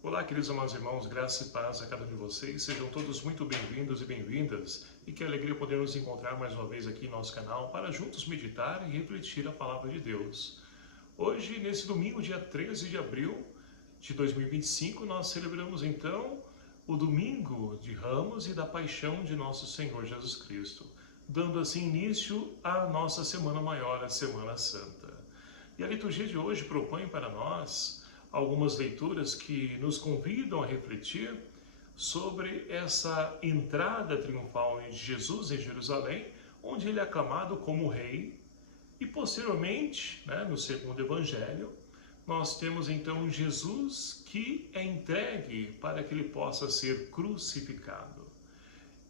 Olá, queridos amados irmãos, graça e paz a cada um de vocês. Sejam todos muito bem-vindos e bem-vindas. E que alegria poder nos encontrar mais uma vez aqui em nosso canal para juntos meditar e refletir a palavra de Deus. Hoje, nesse domingo, dia 13 de abril de 2025, nós celebramos então o domingo de Ramos e da paixão de nosso Senhor Jesus Cristo, dando assim início à nossa Semana Maior, a Semana Santa. E a liturgia de hoje propõe para nós algumas leituras que nos convidam a refletir sobre essa entrada triunfal de Jesus em Jerusalém, onde ele é aclamado como rei, e posteriormente, no segundo evangelho, nós temos então Jesus que é entregue para que ele possa ser crucificado.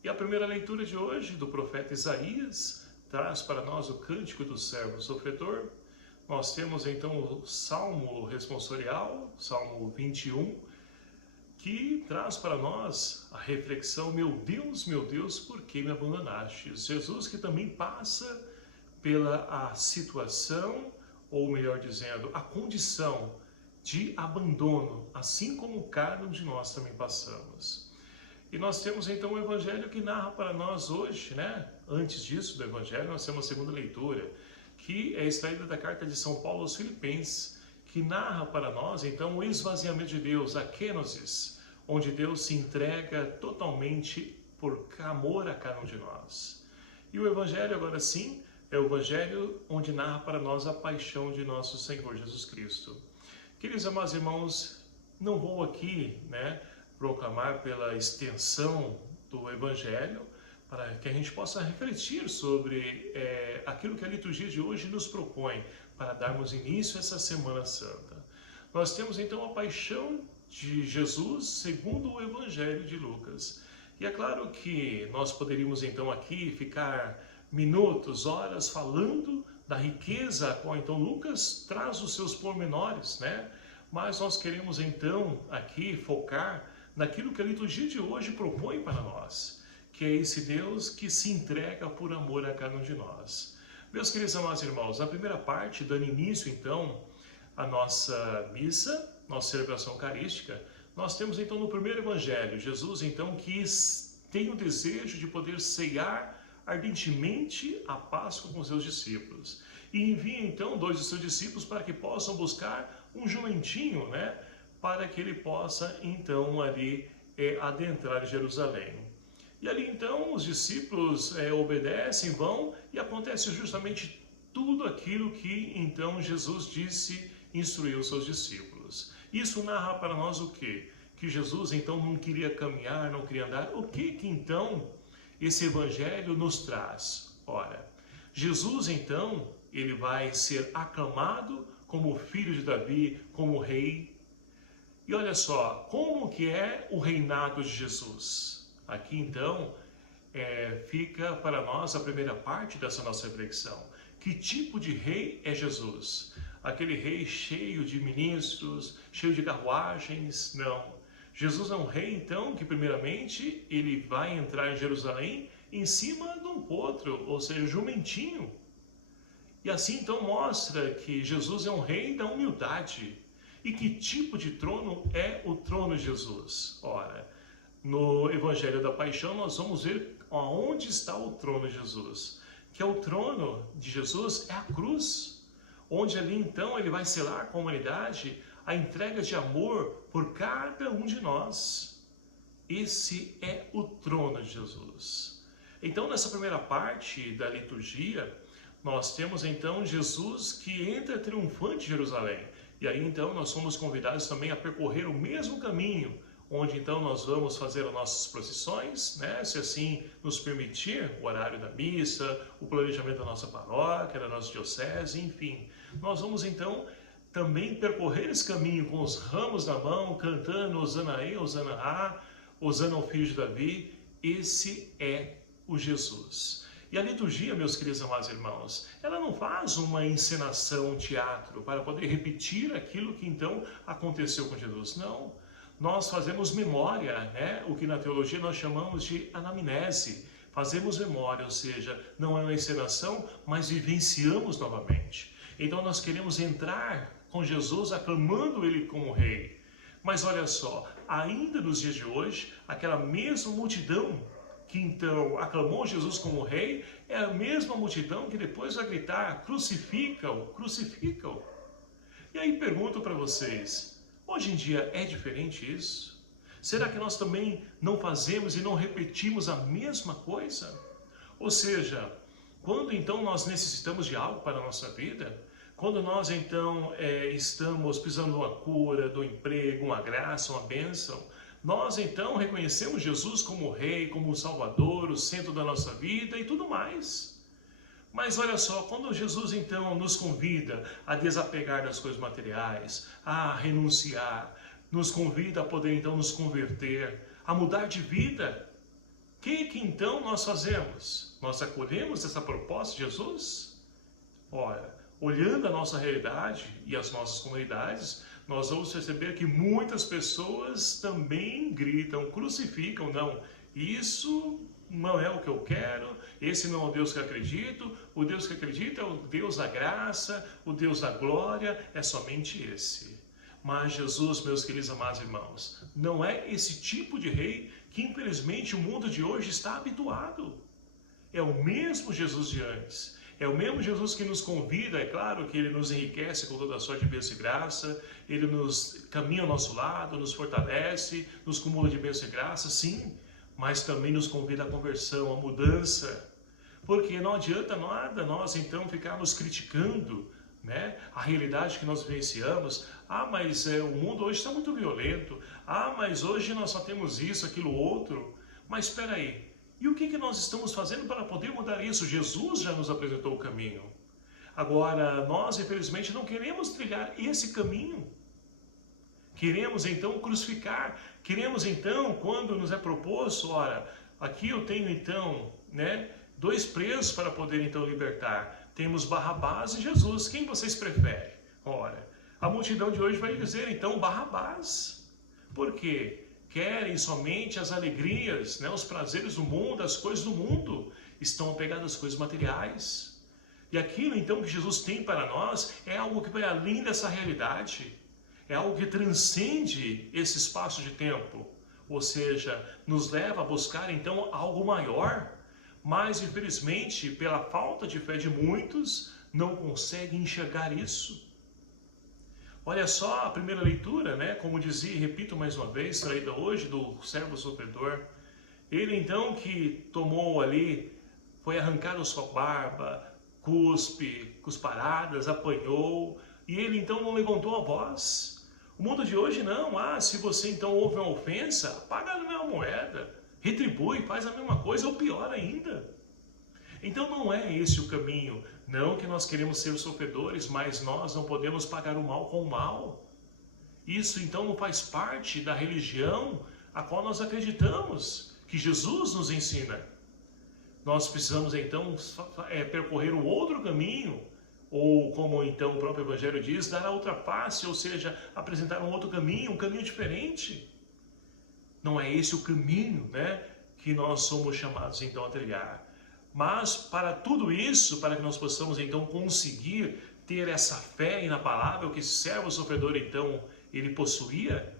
E a primeira leitura de hoje, do profeta Isaías, traz para nós o cântico do servo sofredor. Nós temos então o Salmo responsorial, Salmo 21, que traz para nós a reflexão: meu Deus, por que me abandonastes? Jesus que também passa pela situação, ou melhor dizendo, a condição de abandono, assim como cada um de nós também passamos. E nós temos então o Evangelho que narra para nós hoje, Antes disso, do Evangelho, nós temos a segunda leitura, que é extraída da carta de São Paulo aos Filipenses, que narra para nós, então, o esvaziamento de Deus, a kenosis, onde Deus se entrega totalmente por amor a cada um de nós. E o Evangelho, agora sim, é o Evangelho onde narra para nós a paixão de nosso Senhor Jesus Cristo. Queridos amados irmãos, não vou aqui, proclamar pela extensão do Evangelho, para que a gente possa refletir sobre aquilo que a liturgia de hoje nos propõe, para darmos início a essa Semana Santa. Nós temos então a paixão de Jesus segundo o Evangelho de Lucas. E é claro que nós poderíamos então aqui ficar minutos, horas falando da riqueza a qual então Lucas traz os seus pormenores, Mas nós queremos então aqui focar naquilo que a liturgia de hoje propõe para nós, que é esse Deus que se entrega por amor a cada um de nós. Meus queridos amados irmãos, na primeira parte, dando início então à nossa missa, nossa celebração eucarística, nós temos então no primeiro evangelho, Jesus então que tem o desejo de poder ceiar ardentemente a Páscoa com os seus discípulos. E envia então dois de seus discípulos para que possam buscar um jumentinho, para que ele possa então ali adentrar Jerusalém. E ali então os discípulos obedecem, vão, e acontece justamente tudo aquilo que então Jesus disse, instruiu os seus discípulos. Isso narra para nós o quê? Que Jesus então não queria caminhar, não queria andar. O que então esse evangelho nos traz? Ora, Jesus então, ele vai ser aclamado como filho de Davi, como rei. E olha só, como que é o reinado de Jesus? Aqui então fica para nós a primeira parte dessa nossa reflexão. Que tipo de rei é Jesus? Aquele rei cheio de ministros, cheio de carruagens? Não. Jesus é um rei então que primeiramente ele vai entrar em Jerusalém em cima de um potro, ou seja, jumentinho. E assim então mostra que Jesus é um rei da humildade. E que tipo de trono é o trono de Jesus? Ora, no Evangelho da Paixão nós vamos ver onde está o trono de Jesus. Que é o trono de Jesus é a cruz, onde ali então ele vai selar com a humanidade a entrega de amor por cada um de nós. Esse é o trono de Jesus. Então nessa primeira parte da liturgia, nós temos então Jesus que entra triunfante em Jerusalém. E aí então nós somos convidados também a percorrer o mesmo caminho, onde então nós vamos fazer as nossas procissões, se assim nos permitir, o horário da missa, o planejamento da nossa paróquia, da nossa diocese, enfim. Nós vamos então também percorrer esse caminho com os ramos na mão, cantando Hosana Ei, Hosana A, Hosana ao Filho de Davi. Esse é o Jesus. E a liturgia, meus queridos amados irmãos, ela não faz uma encenação, um teatro, para poder repetir aquilo que então aconteceu com Jesus. Não. Nós fazemos memória, o que na teologia nós chamamos de anamnese. Fazemos memória, ou seja, não é uma encenação, mas vivenciamos novamente. Então nós queremos entrar com Jesus aclamando Ele como Rei, Mas olha só, ainda nos dias de hoje, aquela mesma multidão que então aclamou Jesus como rei, é a mesma multidão que depois vai gritar, crucificam, crucificam. E aí pergunto para vocês, hoje em dia é diferente isso? Será que nós também não fazemos e não repetimos a mesma coisa? Ou seja, quando então nós necessitamos de algo para a nossa vida, quando nós então estamos precisando de uma cura, do emprego, uma graça, uma bênção, nós então reconhecemos Jesus como Rei, como o Salvador, o centro da nossa vida e tudo mais. Mas olha só, quando Jesus então nos convida a desapegar das coisas materiais, a renunciar, nos convida a poder então nos converter, a mudar de vida, o que então nós fazemos? Nós acolhemos essa proposta de Jesus? Ora, olhando a nossa realidade e as nossas comunidades, nós vamos perceber que muitas pessoas também gritam, crucificam, não, isso não é o que eu quero, esse não é o Deus que eu acredito, o Deus que eu acredito é o Deus da graça, o Deus da glória, é somente esse. Mas Jesus, meus queridos amados irmãos, não é esse tipo de rei que infelizmente o mundo de hoje está habituado. É o mesmo Jesus de antes. É o mesmo Jesus que nos convida, é claro que Ele nos enriquece com toda a sorte de bênção e graça, Ele nos caminha ao nosso lado, nos fortalece, nos cumula de bênção e graça, sim, mas também nos convida à conversão, à mudança, porque não adianta nada nós então ficarmos criticando, né, a realidade que nós vivenciamos. Mas o mundo hoje está muito violento, mas hoje nós só temos isso, aquilo, outro. Mas espera aí, e o que nós estamos fazendo para poder mudar isso? Jesus já nos apresentou o caminho. Agora, nós infelizmente não queremos trilhar esse caminho. Queremos então crucificar, queremos então, quando nos é proposto, ora, aqui eu tenho então, né, 2 presos para poder então libertar. Temos Barrabás e Jesus, quem vocês preferem? Ora, a multidão de hoje vai dizer então Barrabás. Por quê? Querem somente as alegrias, né, os prazeres do mundo, as coisas do mundo, estão apegados às coisas materiais. E aquilo então que Jesus tem para nós é algo que vai além dessa realidade, é algo que transcende esse espaço de tempo, ou seja, nos leva a buscar então algo maior, mas infelizmente pela falta de fé de muitos não conseguem enxergar isso. Olha só a primeira leitura, né? Como dizia, e repito mais uma vez, traída hoje do servo sofredor. Ele então que tomou ali, foi arrancar a sua barba, cusparadas, apanhou, e ele então não levantou a voz. O mundo de hoje não, se você então ouve uma ofensa, paga a mesma moeda, retribui, faz a mesma coisa, ou pior ainda. Então não é esse o caminho, não que nós queremos ser sofredores, mas nós não podemos pagar o mal com o mal. Isso então não faz parte da religião a qual nós acreditamos, que Jesus nos ensina. Nós precisamos então percorrer um outro caminho, ou como então o próprio Evangelho diz, dar a outra face, ou seja, apresentar um outro caminho, um caminho diferente. Não é esse o caminho, né, que nós somos chamados então a trilhar. Mas para tudo isso, para que nós possamos então conseguir ter essa fé na palavra, o que esse servo sofredor então ele possuía,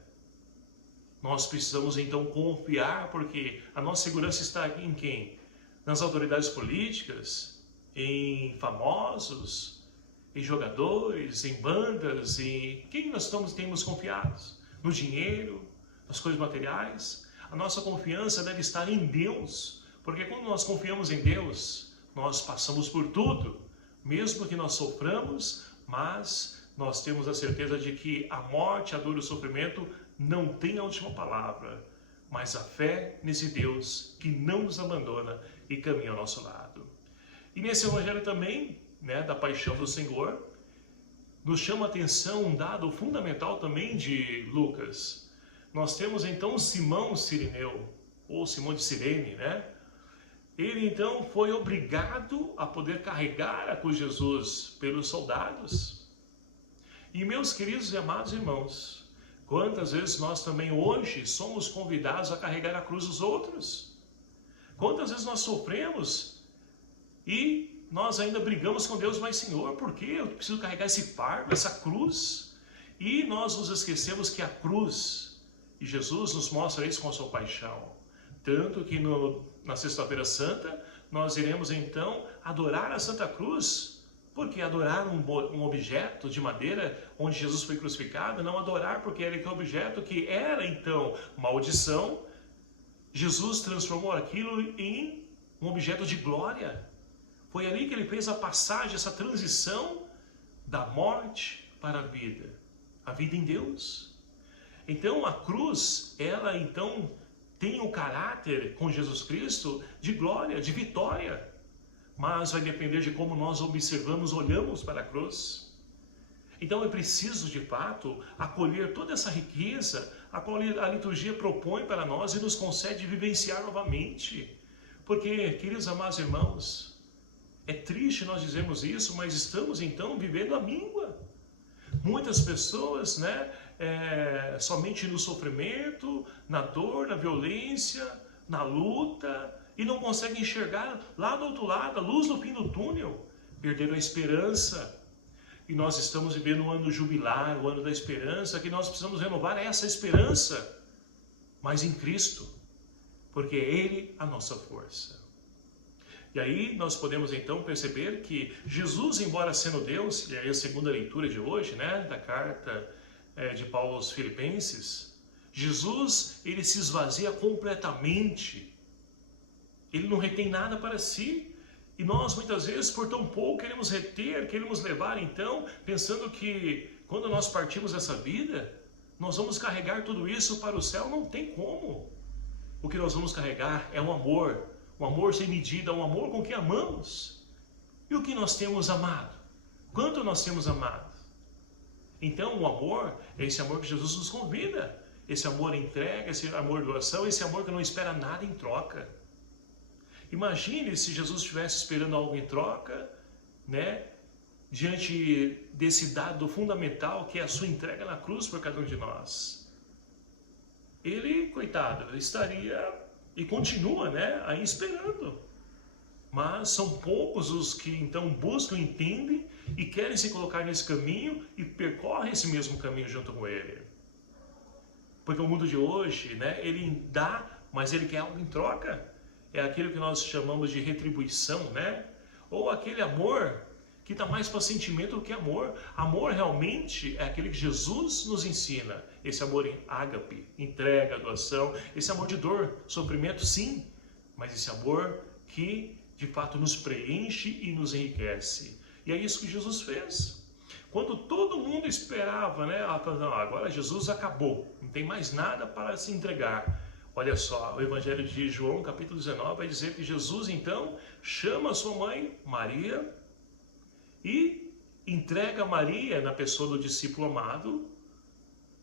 nós precisamos então confiar, porque a nossa segurança está em quem? Nas autoridades políticas, em famosos, em jogadores, em bandas, em quem nós temos confiados? No dinheiro, nas coisas materiais? A nossa confiança deve estar em Deus, porque quando nós confiamos em Deus, nós passamos por tudo, mesmo que nós soframos, mas nós temos a certeza de que a morte, a dor e o sofrimento não tem a última palavra, mas a fé nesse Deus que não nos abandona e caminha ao nosso lado. E nesse evangelho também, né, da paixão do Senhor, nos chama a atenção um dado fundamental também de Lucas. Nós temos então Simão Cirineu, ou Simão de Cirene, né? Ele então foi obrigado a poder carregar a cruz de Jesus pelos soldados. E meus queridos e amados irmãos, quantas vezes nós também hoje somos convidados a carregar a cruz dos outros? Quantas vezes nós sofremos e nós ainda brigamos com Deus, mas Senhor, por que eu preciso carregar esse fardo, essa cruz? E nós nos esquecemos que a cruz, e Jesus nos mostra isso com a sua paixão. Tanto que na Sexta-feira Santa, nós iremos então adorar a Santa Cruz. Porque adorar um objeto de madeira onde Jesus foi crucificado, não adorar porque era aquele objeto que era então maldição, Jesus transformou aquilo em um objeto de glória. Foi ali que ele fez a passagem, essa transição da morte para a vida em Deus. Então a cruz, ela então tem o caráter com Jesus Cristo de glória, de vitória. Mas vai depender de como nós observamos, olhamos para a cruz. Então é preciso de fato acolher toda essa riqueza, a qual a liturgia propõe para nós e nos concede vivenciar novamente. Porque, queridos amados irmãos, é triste nós dizermos isso, mas estamos então vivendo a míngua. Muitas pessoas, somente no sofrimento, na dor, na violência, na luta, e não conseguem enxergar lá do outro lado, a luz no fim do túnel. Perderam a esperança. E nós estamos vivendo um ano jubilar, o ano da esperança, que nós precisamos renovar essa esperança, mas em Cristo, porque é Ele a nossa força. E aí nós podemos então perceber que Jesus, embora sendo Deus, e aí a segunda leitura de hoje, da carta de Paulo aos Filipenses, Jesus, ele se esvazia completamente. Ele não retém nada para si. E nós, muitas vezes, por tão pouco, queremos reter, queremos levar, então, pensando que quando nós partimos dessa vida, nós vamos carregar tudo isso para o céu. Não tem como. O que nós vamos carregar é um amor sem medida, um amor com que amamos. E o que nós temos amado? Quanto nós temos amado? Então, o amor é esse amor que Jesus nos convida. Esse amor entrega, esse amor de doação, esse amor que não espera nada em troca. Imagine se Jesus estivesse esperando algo em troca, diante desse dado fundamental que é a sua entrega na cruz por cada um de nós. Ele, coitado, estaria e continua, aí esperando. Mas são poucos os que então buscam, entendem e querem se colocar nesse caminho e percorrem esse mesmo caminho junto com ele. Porque o mundo de hoje, ele dá, mas ele quer algo em troca. É aquilo que nós chamamos de retribuição, ou aquele amor que está mais para sentimento do que amor. Amor realmente é aquele que Jesus nos ensina. Esse amor em ágape, entrega, doação, esse amor de dor, sofrimento, sim, mas esse amor que de fato nos preenche e nos enriquece. E é isso que Jesus fez. Quando todo mundo esperava, não, agora Jesus acabou, não tem mais nada para se entregar. Olha só, o Evangelho de João, capítulo 19, vai dizer que Jesus, então, chama a sua mãe, Maria, e entrega Maria na pessoa do discípulo amado,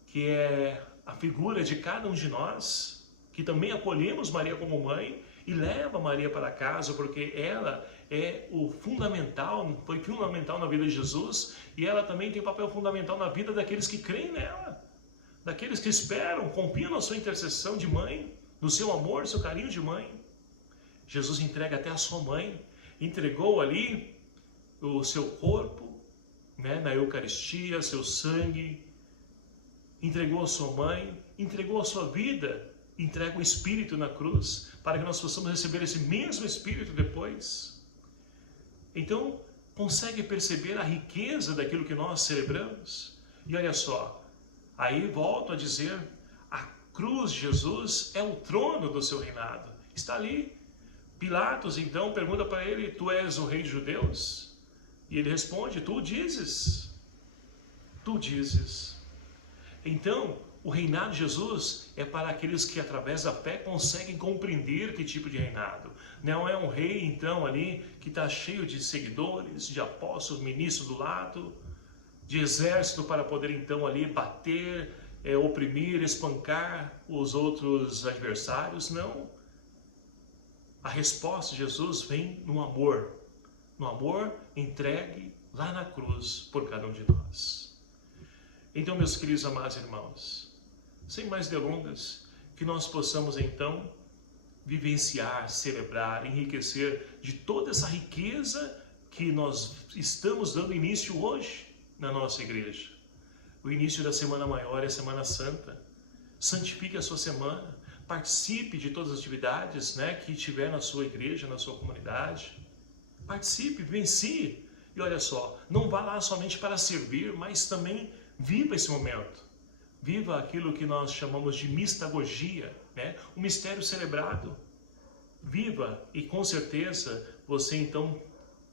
que é a figura de cada um de nós, que também acolhemos Maria como mãe, e leva Maria para casa, porque ela é o fundamental, foi fundamental na vida de Jesus, e ela também tem um papel fundamental na vida daqueles que creem nela. Daqueles que esperam, confiam na sua intercessão de mãe, no seu amor, no seu carinho de mãe. Jesus entrega até a sua mãe, entregou ali o seu corpo, na Eucaristia, seu sangue, entregou a sua mãe, entregou a sua vida, entrega o Espírito na cruz, para que nós possamos receber esse mesmo Espírito depois. Então, consegue perceber a riqueza daquilo que nós celebramos? E olha só, aí volto a dizer, a cruz de Jesus é o trono do seu reinado. Está ali. Pilatos então pergunta para ele, tu és o rei dos judeus? E ele responde, tu dizes. Tu dizes. Então, o reinado de Jesus é para aqueles que através da fé conseguem compreender que tipo de reinado. Não é um rei então ali que está cheio de seguidores, de apóstolos, ministros do lado, de exército para poder então ali bater, oprimir, espancar os outros adversários. Não. A resposta de Jesus vem no amor entregue lá na cruz por cada um de nós. Então, meus queridos amados irmãos, sem mais delongas, que nós possamos então vivenciar, celebrar, enriquecer de toda essa riqueza que nós estamos dando início hoje na nossa igreja. O início da Semana Maior é a Semana Santa. Santifique a sua semana. Participe de todas as atividades, né, que tiver na sua igreja, na sua comunidade. Participe, vivencie. E olha só, não vá lá somente para servir, mas também viva esse momento. Viva aquilo que nós chamamos de mistagogia, né? O mistério celebrado. Viva e com certeza você então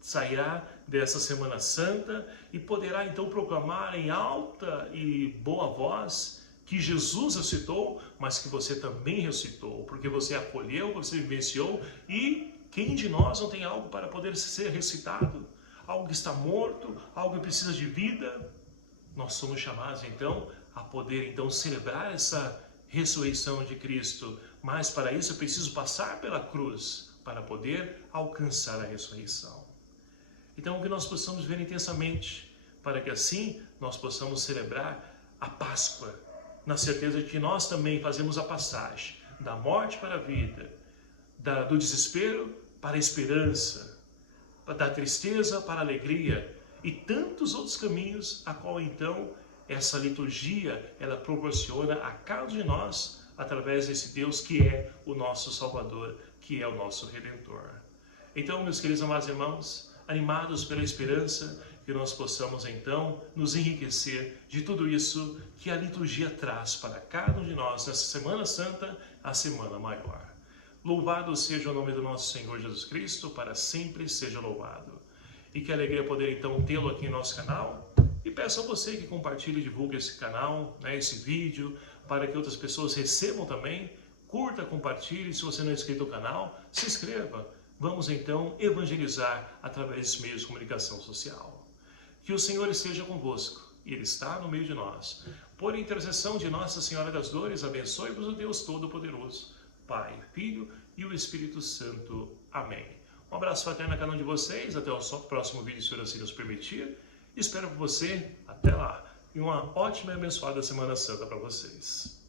sairá dessa Semana Santa e poderá então proclamar em alta e boa voz que Jesus ressuscitou, mas que você também ressuscitou, porque você acolheu, você vivenciou, e quem de nós não tem algo para poder ser ressuscitado? Algo que está morto, algo que precisa de vida? Nós somos chamados então a poder então celebrar essa ressurreição de Cristo, mas para isso eu preciso passar pela cruz para poder alcançar a ressurreição. Então que nós possamos ver intensamente, para que assim nós possamos celebrar a Páscoa, na certeza de que nós também fazemos a passagem da morte para a vida, do desespero para a esperança, da tristeza para a alegria e tantos outros caminhos a qual então essa liturgia ela proporciona a cada um de nós através desse Deus que é o nosso Salvador, que é o nosso Redentor. Então, meus queridos amados irmãos, animados pela esperança, que nós possamos então nos enriquecer de tudo isso que a liturgia traz para cada um de nós nessa Semana Santa, a Semana Maior. Louvado seja o nome do nosso Senhor Jesus Cristo, para sempre seja louvado. E que alegria poder então tê-lo aqui em nosso canal. E peço a você que compartilhe e divulgue esse canal, né, esse vídeo, para que outras pessoas recebam também. Curta, compartilhe. Se você não é inscrito no canal, se inscreva. Vamos então evangelizar através desses meios de comunicação social. Que o Senhor esteja convosco, e Ele está no meio de nós. Por intercessão de Nossa Senhora das Dores, abençoe-vos o Deus Todo-Poderoso, Pai, Filho e o Espírito Santo. Amém. Um abraço fraterno a cada um de vocês. Até o próximo vídeo, se assim nos permitir. Espero por você. Até lá. E uma ótima e abençoada Semana Santa para vocês.